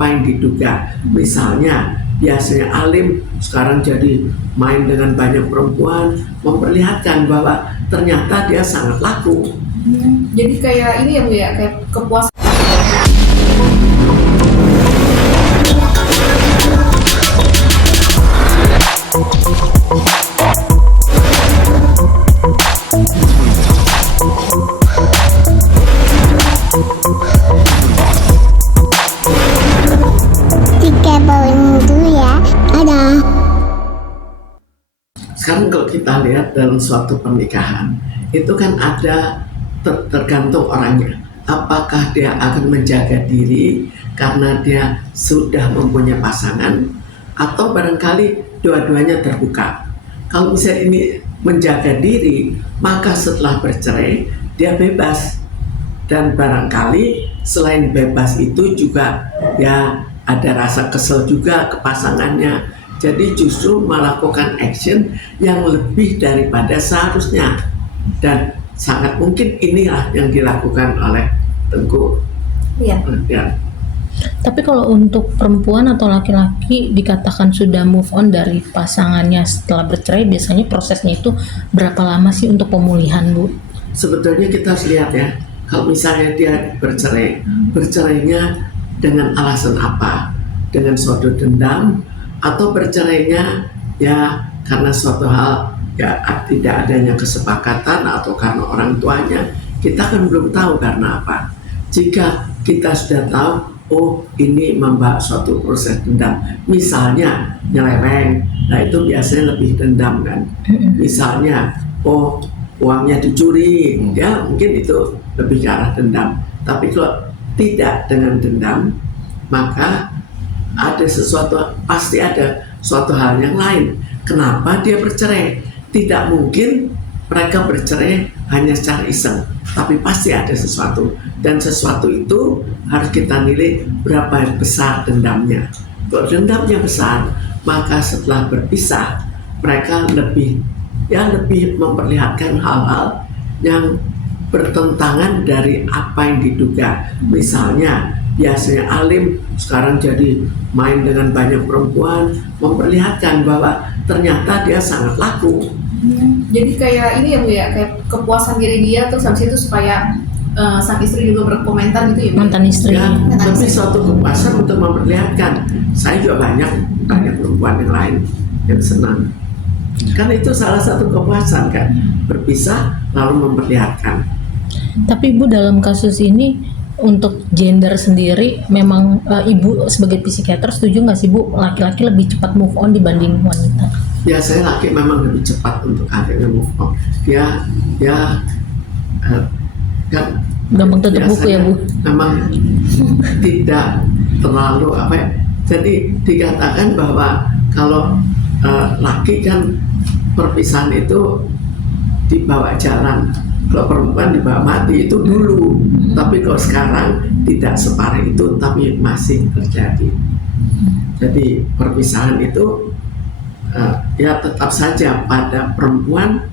apa yang diduga. Misalnya biasanya alim sekarang jadi main dengan banyak perempuan, memperlihatkan bahwa ternyata dia sangat laku. Jadi kayak ini ya Bu ya, kayak kepuasan. Sekarang kalau kita lihat dalam suatu pernikahan, itu kan ada tergantung orangnya. Apakah dia akan menjaga diri karena dia sudah mempunyai pasangan, atau barangkali dua-duanya terbuka. Kalau misalnya ini menjaga diri, maka setelah bercerai dia bebas. Dan barangkali selain bebas itu juga ya ada rasa kesel juga ke pasangannya. Jadi justru melakukan action yang lebih daripada seharusnya. Dan sangat mungkin inilah yang dilakukan oleh Tengku. Iya. Ya. Tapi kalau untuk perempuan atau laki-laki dikatakan sudah move on dari pasangannya setelah bercerai, biasanya prosesnya itu berapa lama sih untuk pemulihan, Bu? Sebetulnya kita harus lihat ya, kalau misalnya dia bercerai, bercerainya dengan alasan apa? Dengan suatu dendam, atau bercerainya ya karena suatu hal ya tidak adanya kesepakatan, atau karena orang tuanya, kita kan belum tahu karena apa. Jika kita sudah tahu, oh ini membawa suatu proses dendam, misalnya nyeleweng, nah itu biasanya lebih dendam kan. Misalnya oh uangnya dicuri, ya mungkin itu lebih ke arah dendam. Tapi kalau tidak dengan dendam, maka ada sesuatu, pasti ada suatu hal yang lain. Kenapa dia bercerai? Tidak mungkin mereka bercerai hanya secara iseng, tapi pasti ada sesuatu. Dan sesuatu itu harus kita nilai berapa besar dendamnya. Kalau dendamnya besar, maka setelah berpisah mereka lebih memperlihatkan hal-hal yang bertentangan dari apa yang diduga. Misalnya biasanya alim sekarang jadi main dengan banyak perempuan, memperlihatkan bahwa ternyata dia sangat laku. Jadi kayak ini ya Bu ya, kayak kepuasan diri dia, terus habis itu supaya sang istri juga berkomentar gitu ya Bu? Mantan istri. Ya, tapi suatu kepuasan untuk memperlihatkan, saya juga banyak perempuan yang lain yang senang. Kan itu salah satu kepuasan kan, berpisah lalu memperlihatkan. Tapi Ibu dalam kasus ini untuk gender sendiri memang Ibu sebagai psikiater setuju nggak sih Bu laki-laki lebih cepat move on dibanding wanita? Ya saya laki memang lebih cepat untuk akhirnya move on. Kan Gampang tutup buku ya Bu? Memang tidak terlalu apa ya. Jadi dikatakan bahwa kalau laki kan perpisahan itu dibawa jalan, kalau perempuan dibawa mati itu dulu. Tapi kalau sekarang tidak separah itu, tapi masih terjadi. Jadi perpisahan itu ya tetap saja pada perempuan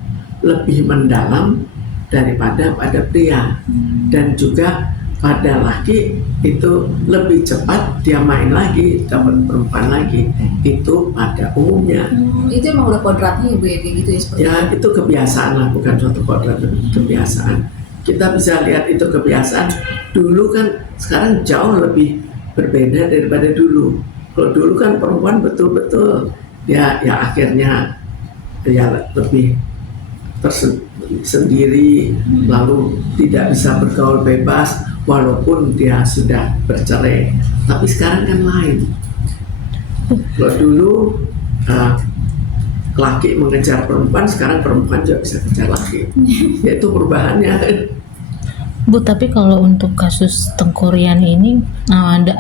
lebih mendalam daripada pada pria, dan juga pada laki itu lebih cepat dia main lagi, dapat perempuan lagi, itu pada umumnya. Itu emang udah kodratnya ya Bu ya, kayak gitu ya seperti Ya itu kebiasaan lah, bukan suatu kodrat, kebiasaan. Kita bisa lihat itu kebiasaan. Dulu kan, sekarang jauh lebih berbeda daripada dulu. Kalau dulu kan perempuan betul-betul ya akhirnya ya lebih tersendiri, lalu tidak bisa bergaul bebas walaupun dia sudah bercerai. Tapi sekarang kan lain. Kalau dulu laki mengejar perempuan, sekarang perempuan juga bisa kejar laki. Yaitu perubahannya. Bu, tapi kalau untuk kasus Tengku Ryan ini,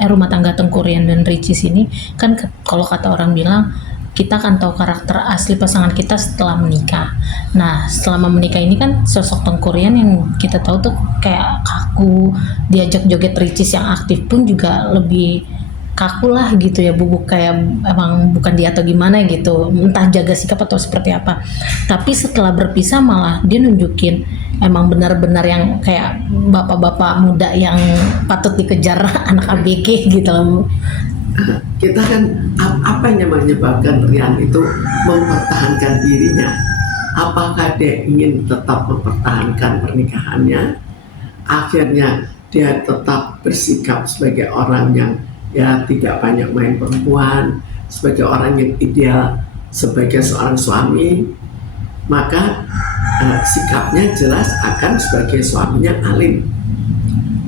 rumah tangga Tengku Ryan dan Ricis ini, kan kalau kata orang bilang, kita kan tahu karakter asli pasangan kita setelah menikah. Nah, selama menikah ini kan sosok Tengku Ryan yang kita tahu tuh kayak kaku, diajak joget Ricis yang aktif pun juga lebih kaku lah gitu ya Bu, kayak emang bukan dia atau gimana gitu, entah jaga sikap atau seperti apa. Tapi setelah berpisah malah dia nunjukin emang benar-benar yang kayak bapak-bapak muda yang patut dikejar anak ABG gitu loh Bu. Kita kan apa yang menyebabkan Rian itu mempertahankan dirinya? Apakah dia ingin tetap mempertahankan pernikahannya? Akhirnya dia tetap bersikap sebagai orang yang ya tidak banyak main perempuan, sebagai orang yang ideal sebagai seorang suami, maka sikapnya jelas akan sebagai suaminya alim.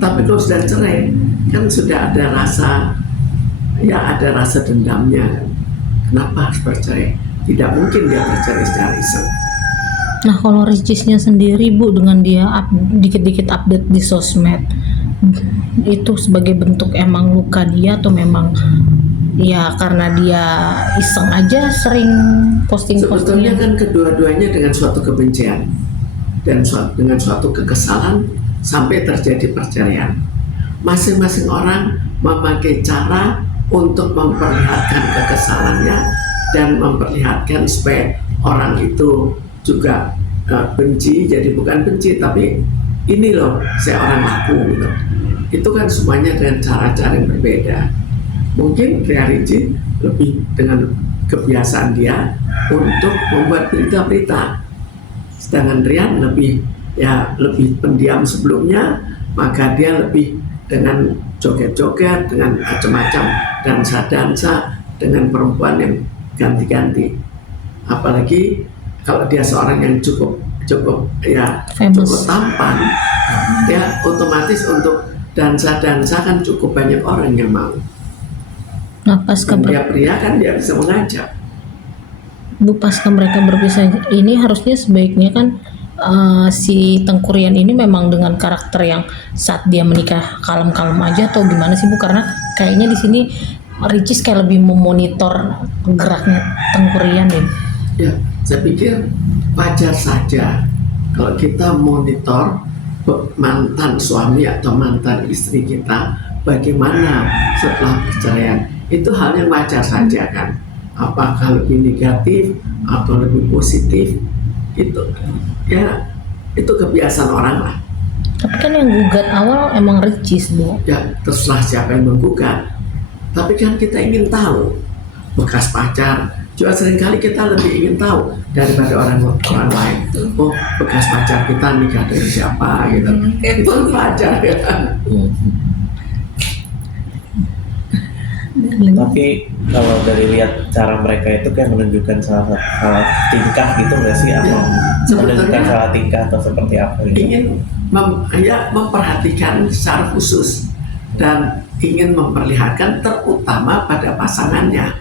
Tapi kalau sudah cerai, kan sudah ada rasa, ya ada rasa dendamnya. Kenapa harus bercerai? Tidak mungkin dia bercerai secara iseng. Nah kalau Ricisnya sendiri Bu, dengan dia dikit-dikit update di sosmed, itu sebagai bentuk emang luka dia atau memang ya karena dia iseng aja sering Sebetulnya posting-postingnya? kan kedua-duanya dengan suatu kebencian dan dengan suatu kekesalan sampai terjadi perceraian. Masing-masing orang memakai cara untuk memperlihatkan kekesalannya dan memperlihatkan supaya orang itu juga benci. Jadi bukan benci, tapi ini loh saya orang laku gitu. Itu kan semuanya dengan cara-cara yang berbeda. Mungkin Ria Rici lebih dengan kebiasaan dia untuk membuat berita-berita, sedangkan Rian lebih pendiam sebelumnya, maka dia lebih dengan joget-joget, dengan macam-macam dansa-dansa dengan perempuan yang ganti-ganti. Apalagi kalau dia seorang yang cukup Famous. tampan, dia otomatis untuk dansa-dansa kan cukup banyak orang yang mau. Nah pas Dan dia pria kan dia bisa mengajak. Bu, pasca mereka berpisah ini harusnya sebaiknya kan si Tengku Rian ini memang dengan karakter yang saat dia menikah kalem-kalem aja atau gimana sih Bu? Karena kayaknya di sini Ricis kayak lebih memonitor geraknya Tengku Rian deh. Ya, saya pikir wajar saja kalau kita monitor mantan suami atau mantan istri kita bagaimana setelah perceraian. Itu hal yang wajar saja kan. Apakah lebih negatif atau lebih positif, itu ya itu kebiasaan orang lah. Tapi kan yang gugat awal emang Ricis Bu. Ya terserah siapa yang menggugat, tapi kan kita ingin tahu bekas pacar. Juga seringkali kita lebih ingin tahu daripada orang lain. Oh, bekas pacar kita nikah dengan siapa gitu. Itu kan wajar kan. Tapi kalau dari lihat cara mereka itu kayak menunjukkan salah tingkah gitu nggak sih? Atau menunjukkan salah tingkah atau seperti apa gitu? Ingin memperhatikan secara khusus dan ingin memperlihatkan terutama pada pasangannya.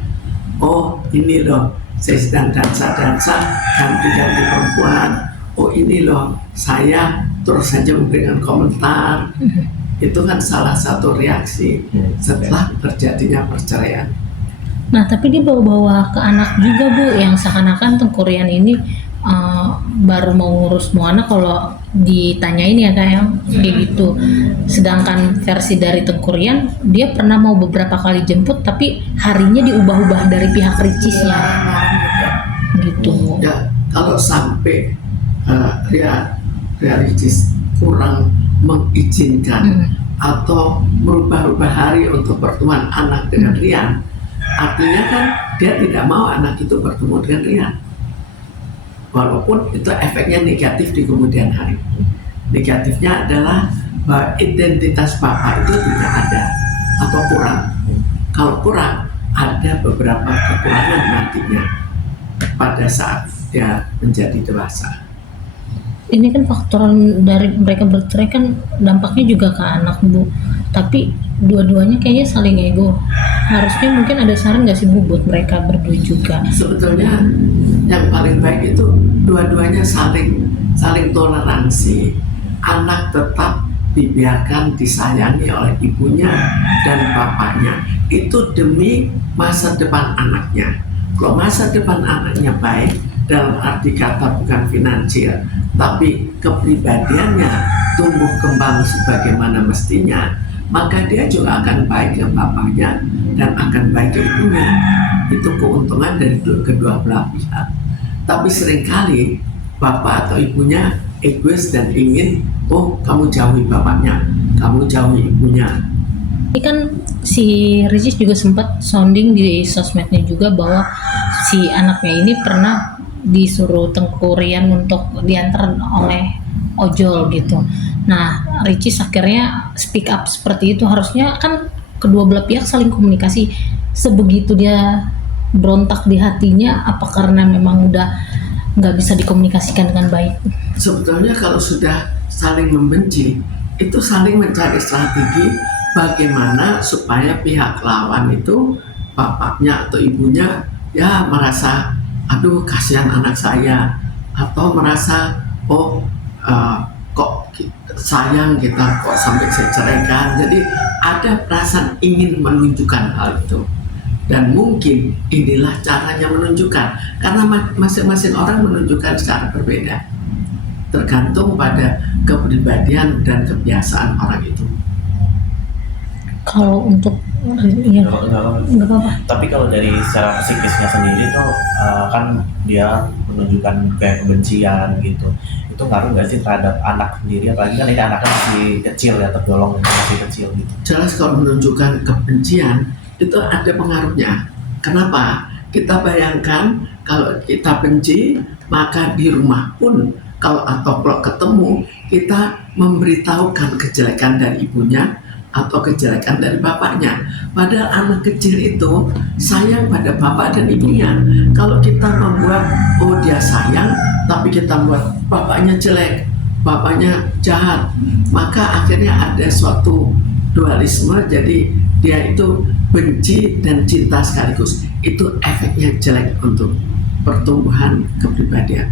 Oh ini loh saya sedang dansa-dansa ganti-ganti perempuan. Oh ini loh saya terus saja memberikan komentar. Itu kan salah satu reaksi setelah terjadinya perceraian. Nah tapi dia bawa-bawa ke anak juga Bu, yang seakan-akan Tengku Rian ini baru mau ngurus Moana kalau ditanyain ya kayak kayak gitu. Sedangkan versi dari Tengku Rian, dia pernah mau beberapa kali jemput tapi harinya diubah-ubah dari pihak Ricisnya gitu. Ya kalau sampai Ria Ricis kurang mengizinkan atau merubah-rubah hari untuk pertemuan anak dengan Rian, artinya kan dia tidak mau anak itu bertemu dengan Rian, walaupun itu efeknya negatif di kemudian hari. Negatifnya adalah bahwa identitas bapak itu tidak ada atau kurang. Kalau kurang, ada beberapa kekurangan nantinya pada saat dia menjadi dewasa. Ini kan faktor dari mereka bercerai kan dampaknya juga ke anak Bu, tapi dua-duanya kayaknya saling ego. Harusnya mungkin ada saran nggak sih Bu buat mereka berdua juga? Sebetulnya yang paling baik itu dua-duanya saling toleransi. Anak tetap dibiarkan disayangi oleh ibunya dan bapaknya. Itu demi masa depan anaknya. Kalau masa depan anaknya baik, dalam arti kata bukan finansial, tapi kepribadiannya tumbuh kembang sebagaimana mestinya, maka dia juga akan baik ke bapaknya dan akan baik ke ibunya. Itu keuntungan dari kedua belah pihak. Tapi seringkali bapak atau ibunya egois dan ingin, oh kamu jauhi bapaknya, kamu jauhi ibunya. Ini kan si Ricis juga sempat sounding di sosmednya juga bahwa si anaknya ini pernah disuruh tengkurian untuk diantar oleh ojol gitu. Nah, Ricis akhirnya speak up seperti itu. Harusnya kan kedua belah pihak saling komunikasi. Sebegitu dia berontak di hatinya, apa karena memang udah nggak bisa dikomunikasikan dengan baik? Sebetulnya kalau sudah saling membenci, itu saling mencari strategi bagaimana supaya pihak lawan itu, bapaknya atau ibunya, ya merasa, aduh kasihan anak saya, atau merasa, oh kok sayang kita kok sampai saya ceraikan. Jadi ada perasaan ingin menunjukkan hal itu. Dan mungkin inilah caranya menunjukkan, karena masing-masing orang menunjukkan secara berbeda, tergantung pada kepribadian dan kebiasaan orang itu. Kalau untuk ya nggak apa-apa. Tapi kalau dari secara psikisnya sendiri tuh kan dia menunjukkan kayak kebencian gitu, itu ngaruh nggak sih terhadap anak sendiri? Apalagi kan ini anaknya masih kecil ya, tergolong masih kecil gitu. Jelas kalau menunjukkan kebencian itu ada pengaruhnya. Kenapa? Kita bayangkan kalau kita benci, maka di rumah pun kalau ketemu, kita memberitahukan kejelekan dari ibunya atau kejelekan dari bapaknya. Padahal anak kecil itu sayang pada bapak dan ibunya. Kalau kita membuat, oh dia sayang, tapi kita buat bapaknya jelek, bapaknya jahat, maka akhirnya ada suatu dualisme. Jadi dia itu benci dan cinta sekaligus. Itu efeknya jelek untuk pertumbuhan kepribadian.